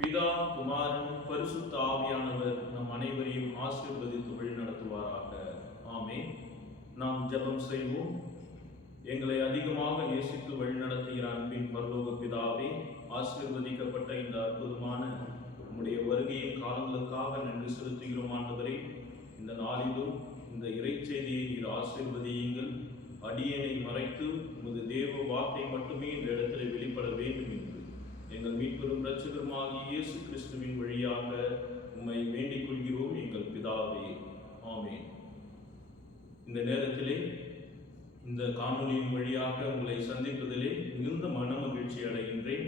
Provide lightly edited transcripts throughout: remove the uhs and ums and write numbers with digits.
பிதா, குமாரன், பரிசுத்த ஆவியானவர் நம் அனைவரையும் ஆசீர்வதித்து வழி நடத்துவாராக. ஆமென். நாம் ஜெபம் செய்வோம். எங்களை அதிகமாக நேசித்து வழி நடத்துகிற அன்பின் பரலோக பிதாவே, ஆசீர்வதிக்கப்பட்ட இந்த அற்புதமான நம்முடைய வருகையின் காலங்களுக்காக நன்றி செலுத்துகிறோம் ஆண்டவரே. இந்த நாளிலும் இந்த இறைச்செய்தியை நீர் ஆசீர்வதியுங்கள். அடியேனை மறைத்து உமது தேவ வார்த்தை மட்டுமே இந்த இடத்துல வெளிப்பட வேண்டும் என்று எங்கள் மீட்பெரும் இரட்சகருமாகிய இயேசு கிறிஸ்துவின் வழியாக உம்மை வேண்டிக் கொள்கிறோம் எங்கள் பிதாவே. ஆமென். இந்த நேரத்திலே இந்த காணொலியின் வழியாக உங்களை சந்திப்பதிலே மிகுந்த மன மகிழ்ச்சி அடைகின்றேன்.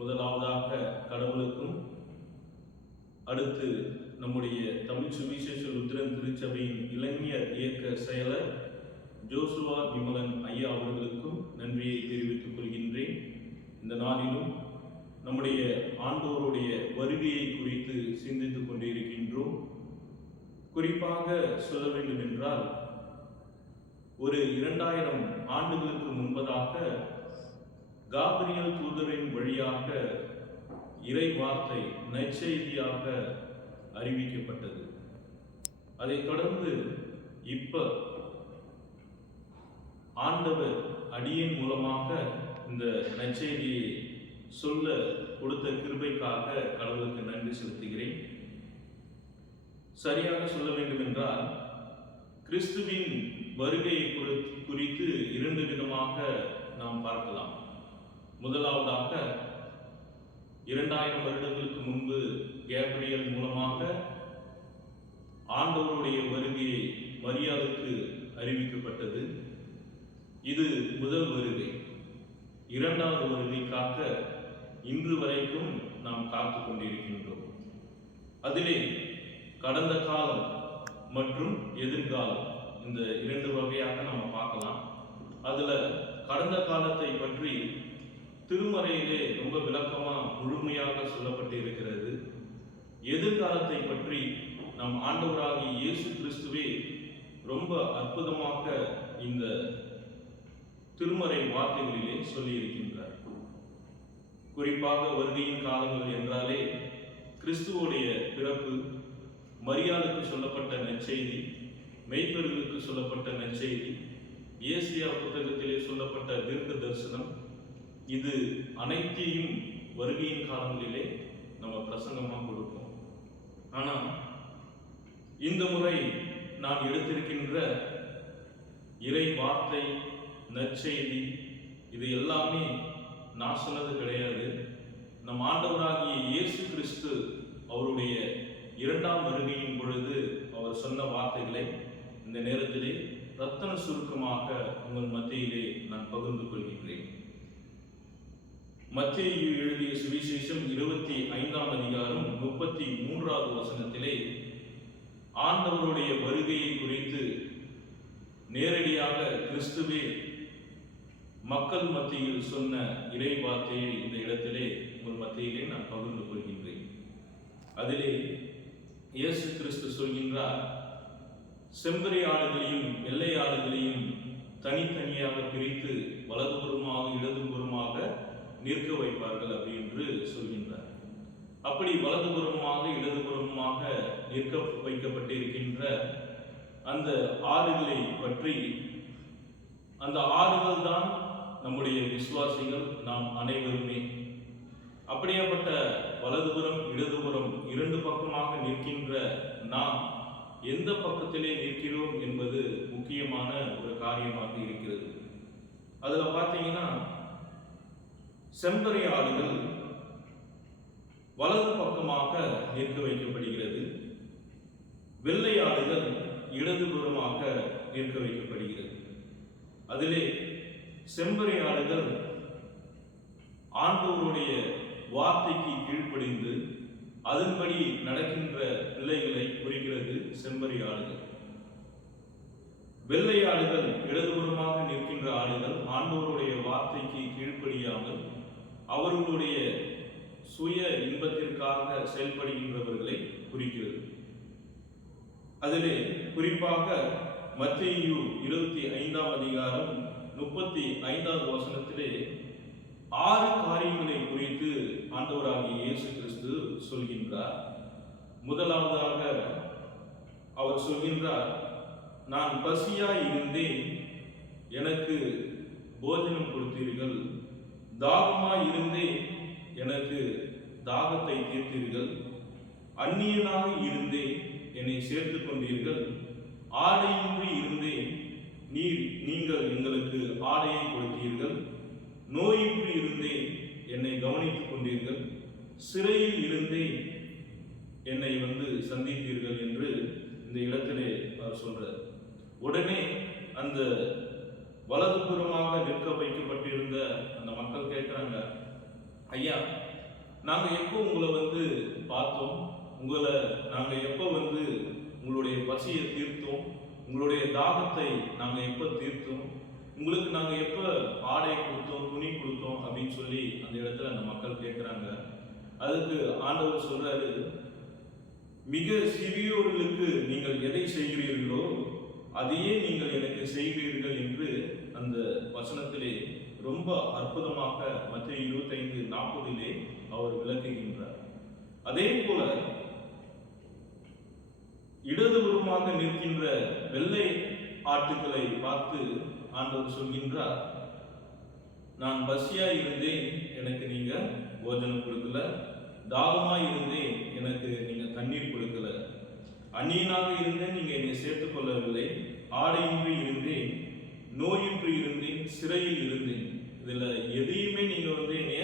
முதலாவதாக கடவுளுக்கும், அடுத்து நம்முடைய தமிழ் சுவிசேஷ லுத்திரன் திருச்சபையின் இளைஞர் இயக்க செயலர் ஜோசுவா விமலன் ஐயா அவர்களுக்கும் நன்றியை தெரிவித்துக் கொள்கின்றேன். இந்த நாளிலும் நம்முடைய ஆண்டோருடைய வருகையை குறித்து சிந்தித்துக் கொண்டிருக்கின்றோம். குறிப்பாக சொல்ல வேண்டும் என்றால், ஒரு 2000 ஆண்டுகளுக்கு முன்பதாக காபிரியல் தூதரின் வழியாக இறை வார்த்தை நற்செய்தியாக அறிவிக்கப்பட்டது. அதைத் தொடர்ந்து இப்ப ஆண்டவர் அடியேன் மூலமாக இந்த நற்செய்தியை சொல்ல கொடுத்த கிருபைக்காக கடவுளுக்கு நன்றி செலுத்துகிறேன். சரியாக சொல்ல வேண்டும் என்றால், கிறிஸ்துவின் வருகையை குறித்து 2 விதமாக நாம் பார்க்கலாம். முதலாவதாக 2000 வருடங்களுக்கு முன்பு கேப்ரியல் மூலமாக ஆண்டவருடைய வருகையை மரியாளுக்கு அறிவிக்கப்பட்டது. இது முதல் வருகை. இரண்டாவது வருகைக்காக இன்று வரைக்கும் நாம் காத்து கொண்டிருக்கின்றோம். அதிலே கடந்த காலம் மற்றும் எதிர்காலம், இந்த 2 வகையாக நாம் பார்க்கலாம். அதுல கடந்த காலத்தை பற்றி திருமறையிலே ரொம்ப விளக்கமா முழுமையாக சொல்லப்பட்டு இருக்கிறது. எதிர்காலத்தை பற்றி நம் ஆண்டவராகிய இயேசு கிறிஸ்துவே ரொம்ப அற்புதமாக இந்த திருமறை வார்த்தைகளிலே சொல்லியிருக்கின்றார். குறிப்பாக வருகையின் காலங்கள் என்றாலே கிறிஸ்துவோடைய பிறப்பு, மரியாளுக்கு சொல்லப்பட்ட நற்செய்தி, மெய்ப்பர்களுக்கு சொல்லப்பட்ட நற்செய்தி, ஏசியா புத்தகத்திலே சொல்லப்பட்ட தீர்க்க தரிசனம், இது அனைத்தையும் வருகையின் காலங்களிலே நம்ம பிரசங்கமாக கொடுப்போம். ஆனால் இந்த முறை நான் எடுத்திருக்கின்ற இறை வார்த்தை நற்செய்தி, இது எல்லாமே நான் சொன்னது கிடையாது. நம் ஆண்டவராகிய இயேசு கிறிஸ்து அவருடைய 2ஆம் வருகையின் பொழுது அவர் சொன்ன வார்த்தைகளை இந்த நேரத்திலே ரத்தன சுருக்கமாக உங்கள் மத்தியிலே நான் பகிர்ந்து கொள்கின்றேன். மத்தேயு எழுதிய சுவிசேஷம் 25ஆம் அதிகாரம் 33வது வசனத்திலே ஆண்டவருடைய வருகையை குறித்து நேரடியாக கிறிஸ்துவே மக்கள் மத்தியில் சொன்ன இறை வார்த்தையை இந்த இடத்திலே உங்கள் மத்தியிலே நான் பகிர்ந்து கொள்கின்றேன். அதிலே இயேசு கிறிஸ்து சொல்கின்றார், செம்பரி ஆடுகளையும் வெள்ளை ஆடுகளையும் தனித்தனியாக பிரித்து வலதுபுறமாக இடதுபுறமாக நிற்க வைப்பார்கள் அப்படின்னு சொல்கின்றார். அப்படி வலதுபுறமாக இடதுபுறமாக நிற்க வைக்கப்பட்டிருக்கின்ற அந்த ஆடுகளை பற்றி, அந்த ஆடுகள் தான் நம்முடைய விசுவாசிகள், நாம் அனைவருமே. அப்படியாப்பட்ட வலதுபுறம் இடதுபுறம் 2 பக்கமாக நிற்கின்ற நாம் எந்த பக்கத்திலே நிற்கிறோம் என்பது முக்கியமான ஒரு காரியமாக இருக்கிறது. அதுல பார்த்தீங்கன்னா, செம்பரி ஆடுகள் வலது பக்கமாக நிற்க வைக்கப்படுகிறது, வெள்ளை ஆடுகள் இடதுபுறமாக நிற்க வைக்கப்படுகிறது. அதிலே செம்பரி ஆடுகள் ஆண்டவருடைய வார்த்தைக்கு கீழ்ப்படிந்து அதன்படி நடக்கின்ற பிள்ளைகளை குறிக்கிறது செம்பரி ஆடுகள். வெள்ளை ஆடுகள் இடதுபுறமாக நிற்கின்ற ஆடுகள் ஆண்டவருடைய வார்த்தைக்கு கீழ்ப்படியாமல் அவர்களுடைய சுய இன்பத்திற்காக செயல்படுகின்றவர்களை குறிக்கிறது. அதிலே குறிப்பாக மத்தேயு 25ஆம் அதிகாரம் 35வது வசனத்திலே 6 காரியங்களை குறித்து ஆண்டவராகிய இயேசு கிறிஸ்து சொல்கின்றார். முதலாவதாக அவர் சொல்கின்றார், நான் பசியாய் இருந்தேன், எனக்கு போஜனம் கொடுத்தீர்கள். தாகமாய் இருந்தேன், எனக்கு தாகத்தை தீர்த்தீர்கள். அந்நியனாக இருந்தேன், என்னை சேர்த்துக் கொண்டீர்கள். ஆடையின்றி இருந்தேன், நீங்கள் எங்களுக்கு ஆடையை கொடுத்தீர்கள். நோயின்றி இருந்தேன், என்னை கவனித்துக் கொண்டீர்கள். சிறையில் இருந்தேன், என்னை சந்தித்தீர்கள் என்று இந்த இடத்திலே அவர் சொல்றார். உடனே அந்த வலதுபுறமாக நிற்க வைக்கப்பட்டிருந்த அந்த மக்கள் கேட்கிறாங்க, ஐயா, நாங்க எப்போ உங்களை பார்த்தோம்? உங்களை நாங்க எப்போ உங்களுடைய பசியை தீர்த்தோம்? உங்களுடைய தாகத்தை நாங்க எப்ப தீர்த்தோம்? உங்களுக்கு நாங்க எப்ப ஆடை கொடுத்தோம், துணி கொடுத்தோம் அப்படின்னு சொல்லி அந்த இடத்துல அந்த மக்கள் கேட்கிறாங்க. அதுக்கு ஆண்டவர் சொல்றாரு, மிக சிறியோர்களுக்கு நீங்கள் எதை செய்கிறீர்களோ அதையே நீங்கள் எனக்கு செய்கிறீர்கள் என்று அந்த வசனத்திலே ரொம்ப அற்புதமாக மத்தேயு 25:40 அவர் விளக்குகின்றார். அதே போல இடதுபுறமாக நிற்கின்ற வெள்ளை ஆட்டுக்களை பார்த்து ஆண்டவர் சொல்கின்றார், நான் பசியா இருந்தேன், எனக்கு நீங்க போஜனம் கொடுக்கல. தாகமாய் இருந்தேன், எனக்கு நீங்க தண்ணீர் கொடுக்கல. அந்நியனாக இருந்தேன், நீங்க என்னை சேர்த்துக் கொள்ளவில்லை. ஆடையின்றி இருந்தேன், நோயின்றி இருந்தேன், சிறையில் இருந்தேன். இதுல எதையுமே நீங்க என்னைய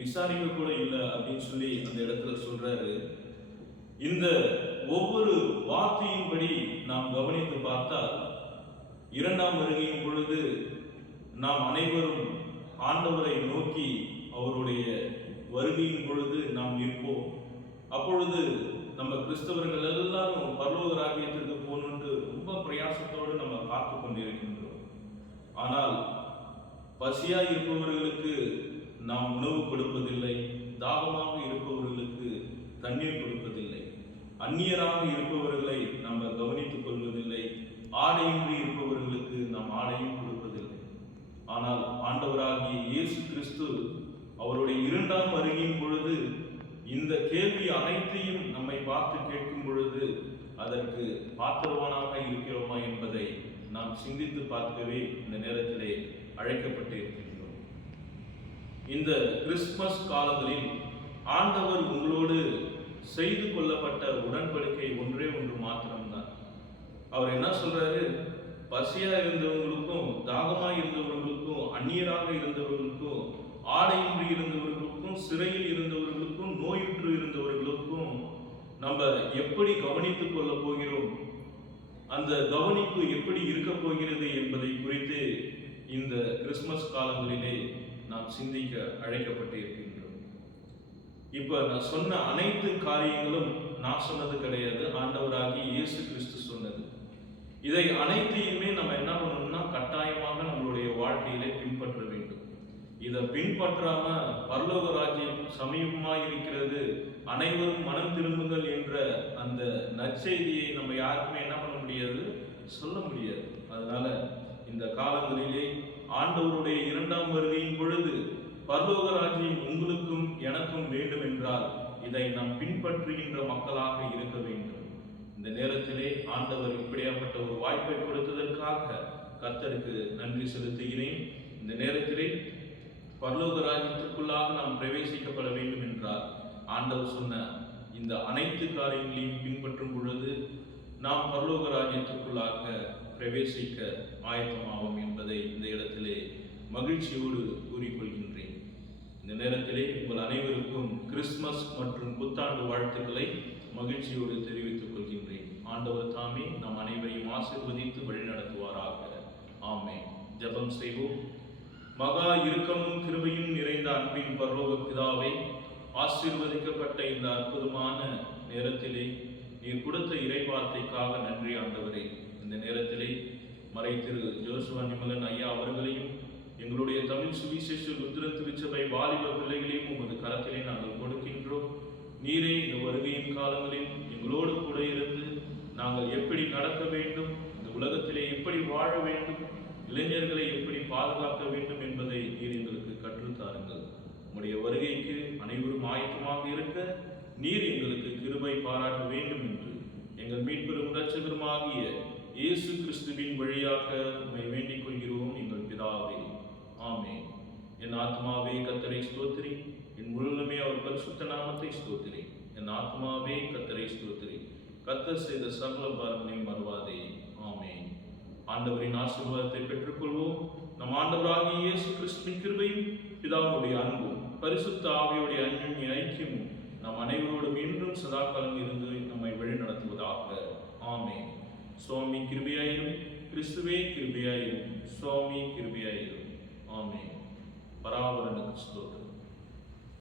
விசாரிக்க கூட இல்லை அப்படின்னு சொல்லி அந்த இடத்துல சொல்றாரு. இந்த ஒவ்வொரு வார்த்தையின்படி நாம் கவனித்து பார்த்தால், இரண்டாம் வருகையின் பொழுது நாம் அனைவரும் ஆண்டவரை நோக்கி அவருடைய வருகையின் பொழுது நாம் நிற்போம். அப்பொழுது நம்ம கிறிஸ்தவர்கள் எல்லாரும் பரலோக ராஜ்யத்திற்கு போகணும்னு ரொம்ப பிரயாசத்தோடு நம்ம காத்து கொண்டிருக்கின்றோம். ஆனால் பசியா இருப்பவர்களுக்கு நாம் உணவு கொடுப்பதில்லை, தாகமாக இருப்பவர்களுக்கு தண்ணீர் கொடுப்பதில்லை, அந்நியராக இருப்பவர்களை நம்ம கவனித்துக் கொள்வதில்லை, ஆடையின்றி இருப்பவர்களுக்கு நாம் ஆடையும் கொடுப்பதில்லை. ஆனால் ஆண்டவராகிய இயேசு கிறிஸ்து அவருடைய இரண்டாம் வருகையின் பொழுது இந்த கேள்வி அனைத்தையும் நம்மை பார்த்து கேட்கும் பொழுது அதற்கு பாத்திரவானாக இருக்கிறோமா என்பதை நாம் சிந்தித்து பார்க்கவே இந்த நேரத்திலே அழைக்கப்பட்டு இருக்கின்றோம். இந்த கிறிஸ்துமஸ் காலங்களில் ஆண்டவர் உங்களோடு செய்து கொள்ளப்பட்ட உடன்படிக்கை ஒன்றே ஒன்று மாத்திரம்தான். அவர் என்ன சொல்றாரு? பசியா இருந்தவங்களுக்கும், தாகமாக இருந்தவர்களுக்கும், அந்நியராக இருந்தவர்களுக்கும், ஆடையின்றி இருந்தவர்களுக்கும், சிறையில் இருந்தவர்களுக்கும், நோயுற்று இருந்தவர்களுக்கும் நம்ம எப்படி கவனித்துக் கொள்ள போகிறோம், அந்த கவனிப்பு எப்படி இருக்க போகிறது என்பதை குறித்து இந்த கிறிஸ்துமஸ் காலங்களிலே நாம் சிந்திக்க அழைக்கப்பட்டு இருக்கின்றோம். இப்ப நான் சொன்ன அனைத்து காரியங்களும் நான் சொன்னது கிடையாது, ஆண்டவராகிய இயேசு கிறிஸ்து சொன்னது. இதை அனைத்தையுமே நம்ம என்ன பண்ணணும்னா கட்டாயமாக நம்மளுடைய வாழ்க்கையிலே பின்பற்ற வேண்டும். இதை பின்பற்றாம பரலோக ராஜ்யம் சமீபமாக இருக்கிறது, அனைவரும் மனம் திரும்புங்கள் என்ற அந்த நற்செய்தியை நம்ம யாருக்குமே என்ன பண்ண முடியாது, சொல்ல முடியாது. அதனால இந்த காலங்களிலே ஆண்டவருடைய இரண்டாம் வருகையின் பொழுது பரலோக ராஜ்யம் உங்களுக்கும் எனக்கும் வேண்டும் என்றால் இதை நாம் பின்பற்றுகின்ற மக்களாக இருக்க வேண்டும். இந்த நேரத்திலே ஆண்டவர் இப்படியாப்பட்ட ஒரு வாய்ப்பை கொடுத்ததற்காக கர்த்தருக்கு நன்றி செலுத்துகிறேன். இந்த நேரத்திலே பரலோக ராஜ்யத்திற்குள்ளாக நாம் பிரவேசிக்கப்பட வேண்டும் என்றால் ஆண்டவர் சொன்ன இந்த அனைத்து காரியங்களையும் பின்பற்றும் பொழுது நாம் பரலோக ராஜ்யத்திற்குள்ளாக பிரவேசிக்க ஆயத்தமாவோம் என்பதை இந்த இடத்திலே மகிழ்ச்சியோடு கூறிக்கொள்கின்றேன். இந்த நேரத்திலே உங்கள் அனைவருக்கும் கிறிஸ்துமஸ் மற்றும் புத்தாண்டு வாழ்த்துக்களை மகிழ்ச்சியோடு தெரிவித்துக் கொள்கின்றேன். ஆண்டவர் தாமே நம் அனைவரையும் ஆசீர்வதித்து வழிநடத்துவாராக. ஆமென். ஜெபம் செய்வோம். மகா இரக்கமும் கிருபையும் நிறைந்த அன்பின் பரலோக பிதாவே, ஆசீர்வதிக்கப்பட்ட இந்த அற்புதமான நேரத்திலே நீர் கொடுத்த இறைவார்த்தைக்காக நன்றி ஆண்டவரே. இந்த நேரத்திலே மறை திரு ஜோசுவா நிமலன் ஐயா அவர்களையும் எங்களுடைய தமிழ் சுவிசேஷ லுத்திரன் திருச்சபை வாலிப பிள்ளைகளையும் உமது கரத்திலே நாங்கள் கொடுக்கின்றோம். நீரே இந்த வருகையின் காலங்களில் எங்களோடு கூட இருந்து நாங்கள் எப்படி நடக்க வேண்டும், இந்த உலகத்திலே எப்படி வாழ வேண்டும், இளைஞர்களை எப்படி பாதுகாக்க வேண்டும் என்பதை நீர் எங்களுக்கு கற்றுத்தாருங்கள். உம்முடைய வருகைக்கு அனைவரும் ஆயத்தமாக இருக்க நீர் எங்களுக்கு கிருபை பாராட்ட வேண்டும் என்று எங்கள் மீட்பெரும் இரட்சகருமாகிய இயேசு கிறிஸ்துவின் வழியாக உம்மை வேண்டிக் கொள்கிறோம் எங்கள் பிதாவே. ஆமென். என் ஆத்மாவே கர்த்தரை ஸ்தோத்திரி, என் முழுமே அவர் பரிசுத்த நாமத்தை ஸ்தோத்திரி. என் ஆத்மாவே கர்த்தரை ஸ்தோத்திரி, கர்த்தர் செய்த சகல பாரங்களையும் மறவாதே. ஆமென். ஆண்டவரின் ஆசீர்வாதத்தை பெற்றுக்கொள்வோம். நம் ஆண்டவராகிய இயேசு கிறிஸ்துவின் கிருபையும் பிதாவுடைய அன்பும் பரிசுத்த ஆவியுடைய அன்பின் ஐக்கியமும் நம் அனைவரோடும் இன்றும் சதாகாலம் இருந்து நம்மை வழி நடத்துவதாக. ஆமென். சுவாமி கிருபையாயிரும், கிறிஸ்துவே கிருபையாயிரும், சுவாமி கிருபையாயிரும். ஆமென். பராபரனுக்கு ஸ்தோத்திரம்.